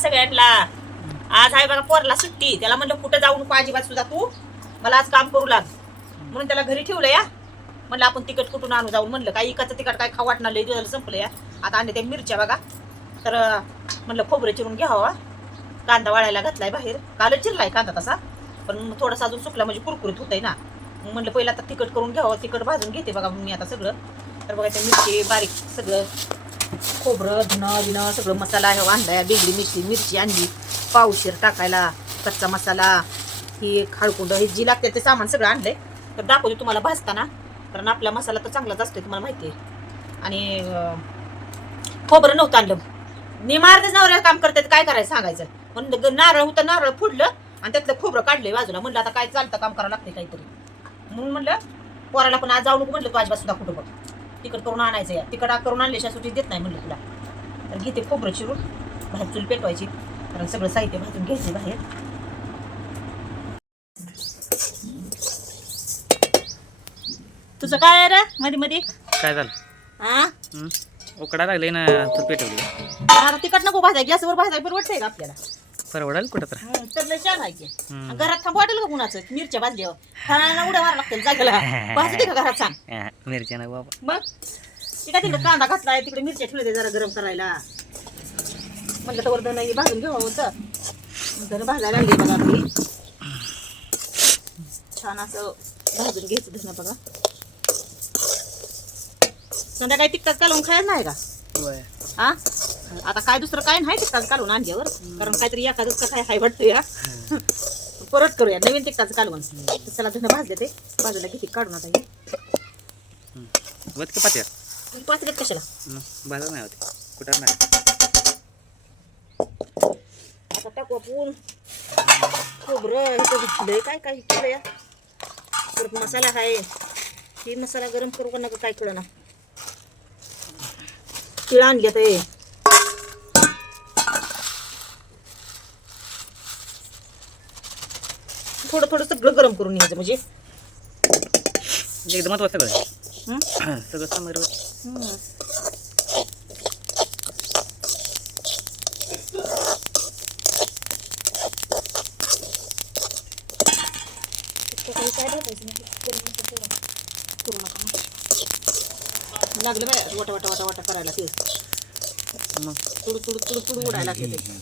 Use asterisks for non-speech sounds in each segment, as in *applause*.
सगळ्यांना. आज आहे बघा पोरला सुट्टी. त्याला म्हणलं कुठं जाऊ नको अजिबात सुद्धा तू? मला आज काम करू लाग. म्हणून त्याला घरी ठेवलं या. म्हणलं आपण तिकट कुठून आणू जाऊन? म्हणलं काय इकडचं तिकट काय खाऊ वाटणार? लय दिवस संपलं या. आता आणले त्या मिरच्या बघा. तर म्हणलं खोबरं चिरून घ्यावा कांदा वाळायला घातलाय बाहेर. कालच चिरलाय कांदा तसा. पण थोडासा अजून सुकला म्हणजे कुरकुरीत होतंय ना. म्हणलं पहिलं आता तिखट करून घ्यावं. तिखट भाजून घेते बघा मी आता सगळं. तर बघा ते मिरची बारीक सगळं खोबरं धुणं बिणं सगळं मसाला हे आणलाय बेगडी मिरची मिरची आणली. पावशीर टाकायला कच्चा मसाला ही खाळकुंड हे जी लागते ते सामान सगळं आणलंय. तर दाखवते तुम्हाला भाजताना. कारण आपला मसाला तर चांगलाच असतोय तुम्हाला माहिती आहे. आणि खोबरं नव्हतं आणलं. मी मारतेच नवऱ्या काम करतात काय करायचं सांगायचं. म्हणून नारळ होतं नारळ फुडलं आणि त्यातलं खोबरं काढलंय बाजूला. म्हणलं आता काय चालतं काम करावं लागते काहीतरी. म्हणून म्हणलं पोराला पण आज जाऊ नको म्हणलं तू आजपासून सुद्धा कुठं बघ. तिकट करून आणायचं या तिकट करून आणल्याशिवाय सुट्टी देत नाही म्हणलं तुला. तर घेते खोबरं चिरून बाहेर चूल पेटवायची. कारण सगळं साहित्य भाजून घ्यायचं बाहेर. तुझं काय आहे रे? मध्ये मध्ये काय झालं? हा? उकडा लागले ना तू पेटवली. आता तिकट नको भाजाय गॅसवर भाजाय परवडतंय का आपल्याला? परवडाल कुठं तर हं, तर लय छान आहे की. घरात थांब वाटेल का कुणाचं? मिरच्या भाजल्यावर. उड्या मारा लागतील जागेला. भाजते का घरात सांग *laughs* हा, मिरच्या ना बाबा. मग? तिकडे तिकडे कांदा घातलाय तिकडे मिरच्या ठेवले जरा गरम करायला. म्हणलं तर धन हे भाजून घ्यावं होतं धन भाजायला लागले बघा आपली. छान असं भाजून घ्यायचं धन बघा. संध्याकाळी तिखटाच कालवून खायला नाही का? हा आता काय दुसरं काय नाही तिखटाच कालवून आणल्यावर कारण काहीतरी एखादं का काय हाय वाटतं या. परत करूया नवीन तिखटाचं कालवण तर चला धन भाजले ते. बाजूला किती काढून आता हे. पात्या. पाच देत कशाला बाजार नाही होते. कुठं नाही आता टाकू आपण. खोबरं हे काय काय केलं या? परत मसाला आहे. ही मसाला गरम करू का नका काय कळलं ना तिळ आणली ते थोडं थोडं सगळं गरम करून घ्यायचं म्हणजे म्हणजे एकदमच वाजतं सगळं? सगळं समोर. लागलं वटा वटा वटा वटा करायला ते मग? तुडू तुडू तुडू तुडू उडायला लागले ते.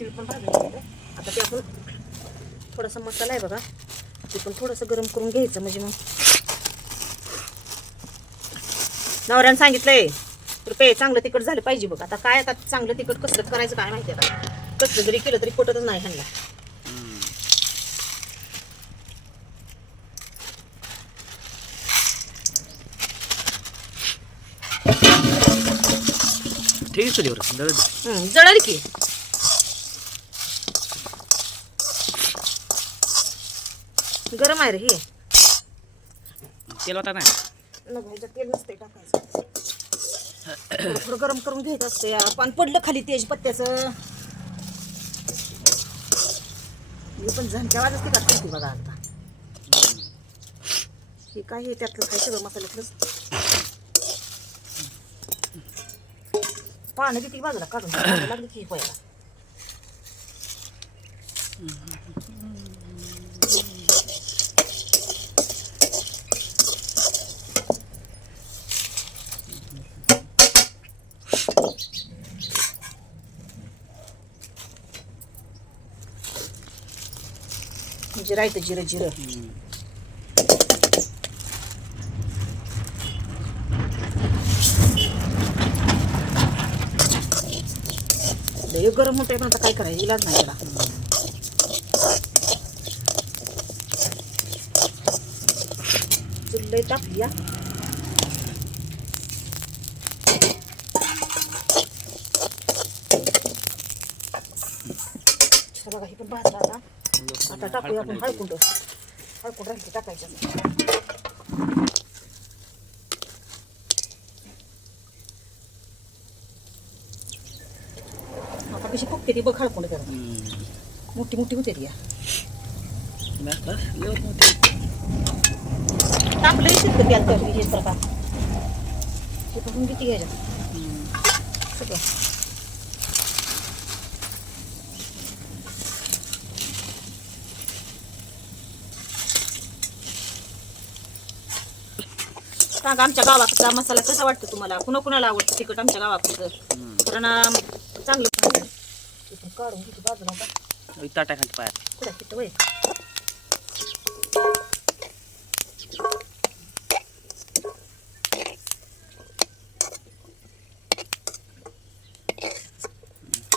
तीळ पण भाजून आता ते आपण थोडासा मसाला आहे बघा. ते पण थोडंसं गरम करून घ्यायचं म्हणजे मग. नवऱ्यानं सांगितलंय रुपये चांगलं तिखट झालं पाहिजे बघ. आता काय आता चांगलं तिखट कसलं करायचं काय माहिती आता. कसलं जरी केलं तरी पटतच नाही ह्यांना. ठीक चुलीवर दळत दे. हं, जळाली की. गरम आहे रे हे. तेल होता नाही. नको ह्याच्यात तेल नसते टाकायचं. थोडं गरम करून घ्यायचं असतं पान पडलं खाली तेज पत्त्याचं. मी पण झणच्या वाजच ते करते बघा आता. हे काय हे त्यातलं काय सगळं मसाल्यातलं पानं किती बाजूला काढून टाकायला लागली की व्हायला जिरं आहे जिरं जिरं गरम आहे पण आता काय करायचं? इलाज नाही त्याला चुल्लई टाकूया या बघा हे पण भाजला आता. आता टाकूया आपण हळकुंड. हळकुंड राहते टाकायचं. फुगते ती बघ हळकुंड त्याला हं. मोठी मोठी होते ती. तापलं शिकत त्यात तर हे प्रकार. हे बघून किती घ्यायच्या. सगळं. सांगा आमच्या गावाकडचा मसाला कसा वाटतो तुम्हाला? कुणा कुणाला आवडतं तिखट आमच्या गावाकडचं कारण चांगलं इथून काढून किती बाजूला का ताटा खाली पायात कुठं किती वय.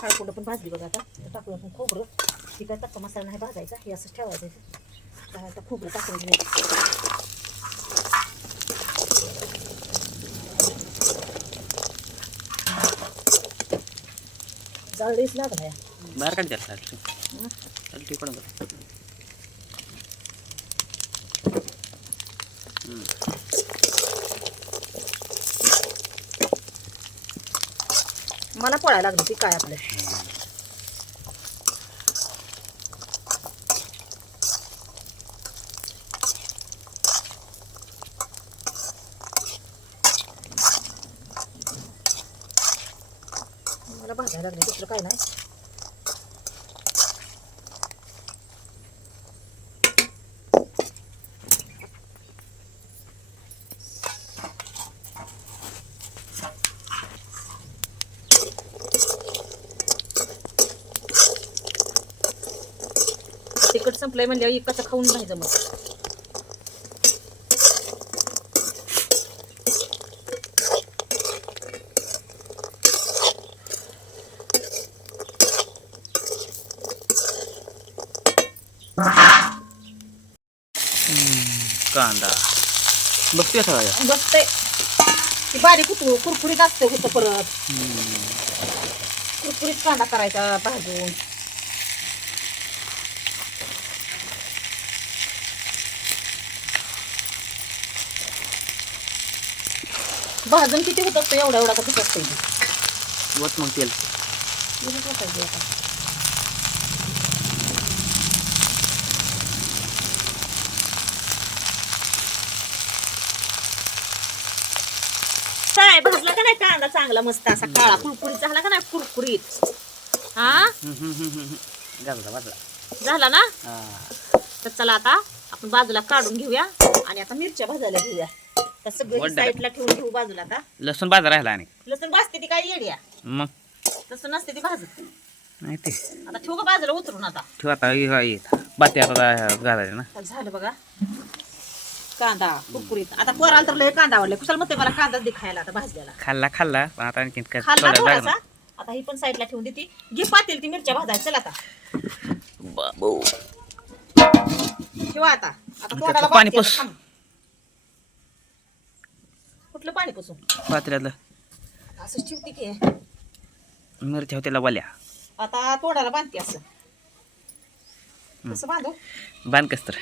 कुठं पण भाजली बघा आता. टाकूया आपण खोबरं. ही काय तक्का मसाला नाही भाजायचा हे असंच ठेवायचं. आता खोबरं टाकून घ्यायचं. जाळीच लागला या बाहेर काढ त्याला चालते चालते पण. मला पळायला लागली ती काय आपल्या मला भाजायला लागले. दुसरं काय नाही. तिकट संपलंय म्हणजे एकाचं खाऊन नाही जमत कांदा. बघतोय सगळ्या? बसते ती बारीक होतो कुरकुरीत असते होतं परत. कुरकुरीत कांदा करायचा भाजून. भाजून किती होत असतं? एवढा एवढा कसं असतं. वत मग तेल. आता. काय भाजला का नाही कांदा चांगला मस्त असा काळा कुरकुरीत झाला का नाही कुरकुरीत? हा? गाजला वाजला झाला ना? तर चला आता आपण बाजूला काढून घेऊया आणि आता मिरच्या भाजायला घेऊया. तर सगळं वड्डा. साईडला ठेवून घेऊ बाजूला आता. लसूण बाजार राहिला आणि. लसूण भाजते ती काय येड्या? मग? लसूण नसते ती भाजत. नाही ते. आता ठेवू का बाजूला उतरून आता. ठेव आता हे- हे- बाती आता घालायचे ना. आता झालं बघा. कांदा कुरकुरीत. आता पोराला तर लय कांदा आवडले. कुशाल म्हणते मला कांदा दे खायला आता भाजलेला. खाल्ला खाल्ला. पण आता आणखीन काय खाल्ला थोडा थोडासा. लागणार. आता ही पण साईडला ठेवून देते. घे पातील ती मिरच्या भाजायला. चल आता. बाबू. ठेवा आता. आता तोंडाला पाणी भाजते पुस. आता, थांब. कुठलं पाणी पुसून पात्र्यातलं. असं ठेवते की. मिरच्या होत्याला वाल्या आता तोंडाला बांधते असं. कसं बांधू. बांध कस तर.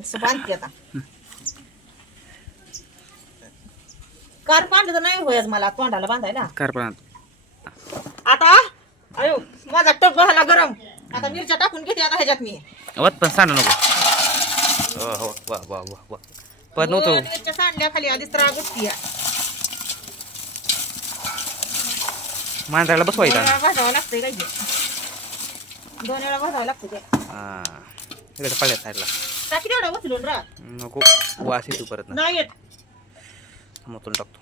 असं बांधते आता. कार बांधलं तर नाही होय मला तोंडाला बांधायला. कारपण आता अयो माझा टप झाला गरम. आता मिरच्या टाकून घेते आता ह्याच्यात मी. वत पण सांडू नको. हो हो वा वा वा वा. पण नव्हतो. दोन मिरच्या सांडल्या खाली आधीच तर गोष्टी मांजराला दोन बसवायचा वेळा भाजावं लागतंय ते. दोन वेळा भाजावं लागतं ते. हा इकडे पडल्या साईडला. टाकी तेवढा उचलून राहा. नको वास येतो परत नाही येत. मोतून टाकतो.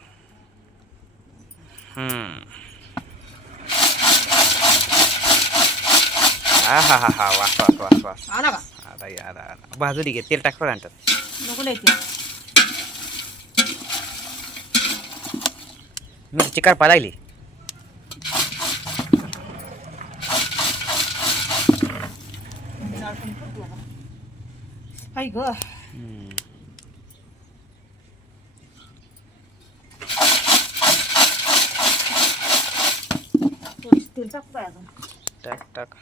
हा हा हा हा वास वास वास वास आणा का आता घे तेल टाक आणतात नको लय ते मिरची करपा लागली हाय ग हम्म. थोडीशी तेल टाकू काय अजून टाक टाक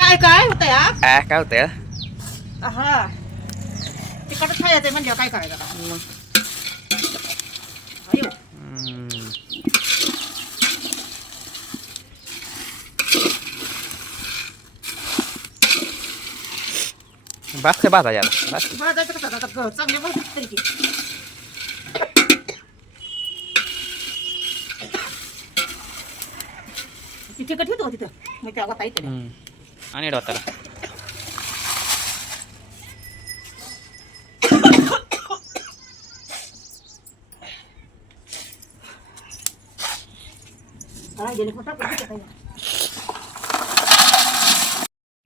काय काय काय होतं या आ, काय होतंय हा तिकडच खायचं म्हणजे काय करायचं आता? अयो. हम्म. बास काय बाजा याला बास भाजायचं कसं आता ग- चांगले भाजत तरी की. ती तिखट होतो तिथं मग त्या वाता येते हम्म. आणि डोताला हा, गेले कुठं आपलं तिखट आहे.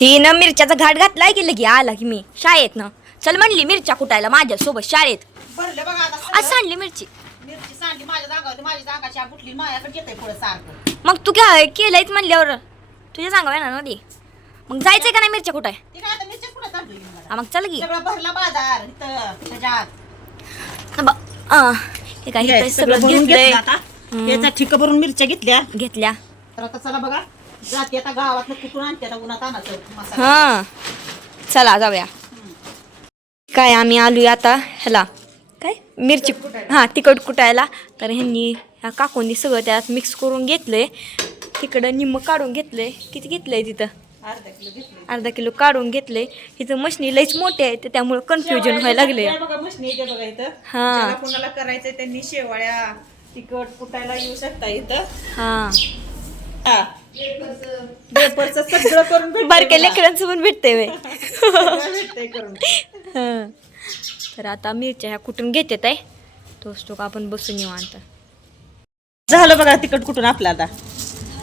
तिनं मिरच्याचा घाट घातलाय की लगी आला की मी? शाळेत ना. चल म्हणली मिरच्या कुटायला माझ्या सोबत शाळेत. भरलं बघा आता आज सगळं. सांडली मिरची. मिरची सांडली माझ्या जागावर माझी जागाची बुटली माझ्याकडे येते पुढे सारखं. मग तू काय केलंयच म्हणल्यावर? तुझ्या सांगा ना ती. मग जायचंय का नाही मिरच्या ती काय आता चालली. हा, मग चल की. सगळं भरला बाजार इथं त्याच्यात ब- अं, हे काय हे इथं सगळं सगळं भरून घेतलंय. घेतलं आता. याचा ठिक भरून मिरच्या घेतल्या. घेतल्या. तर आता चला बघा जाते आता गावात कुठून आणते आता उन्हात आणायचं मसाला. हा. चला जाऊया. काय आम्ही आलोय आता ह्याला. काय? मिरची. हा तिखट कुटायला. तर ह्यांनी ह्या काकूंनी सगळं त्यात मिक्स करून घेतलंय. तिकडं निम्म काढून घेतलंय. किती घेतलंय तिथं? अर्धा किलो घेतली अर्धा किलो काढून घेतलंय. इथं मशनी लईच मोठे आहे तर त्यामुळे कन्फ्युजन व्हायला लागले हा. कोणाला करायचंय त्यांनी शेवाळ्या तिखट कुटायला येऊ शकता इथं. हा. हा. सगळं करून भेटतंय बारक्या. लेकरांचं पण भेटतंय वे सगळं भेटतंय करून. तर आता मिरच्या ह्या कुठून तोच तो का आपण बसून निवांत झालं बघा तिखट कुठून आपलं आता.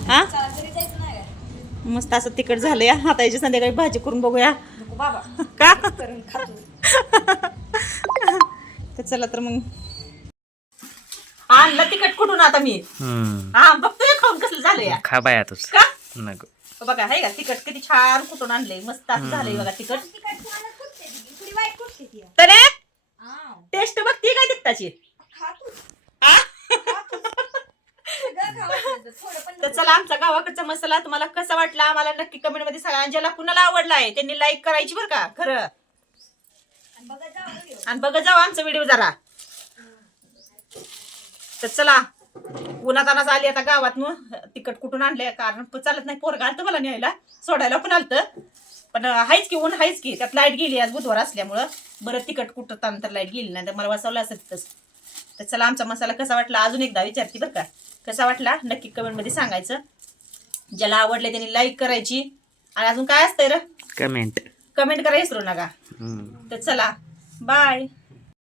हा? मस्त असं तिखट झालं या आता याची संध्याकाळी भाजी करून बघूया. का? तर चला तर मग आणलं तिखट कुठून आता मी? हम्म. हा बघतोय खाऊन कसलं झालं या. खा बाया तूच का? नको. बघा आहे का? तिखट किती छान कुठून आणलंय? मस्त असं झालंय बघा तिखट. तरे टेस्ट बघती काय तिखटाची? आ? तर चला आमचा गावाकडचा मसाला तुम्हाला कसा वाटला? आम्हाला नक्की कमेंटमध्ये सांगा. ज्याला कुणाला आवडलाय? त्यांनी लाईक करायची बरं का? खरं. आणि बघत जाऊ आमचा व्हिडिओ जरा. तर चला उन्हात अनाच आली आता गावात तिकट कुठून आणले कारण चालत नाही पोरगा आलतं मला न्यायला. सोडायला पण आलतं. पण हायच की ऊन हायच की. त्यात लाइट गेली आज बुधवार असल्यामुळं. बरं तिकट कुठं तर लाइट गेली नाही तर मला वाचवलं असं तिथंच तर चला आमचा मसाला कसा वाटला? अजून एकदा विचारते बरं का. कसा वाटला? नक्की कमेंटमध्ये सांगायचं. ज्याला आवडले त्यांनी लाईक करायची. आणि अजून काय असतंय र? कमेंट. कमेंट करायला विसरू नका. तर चला बाय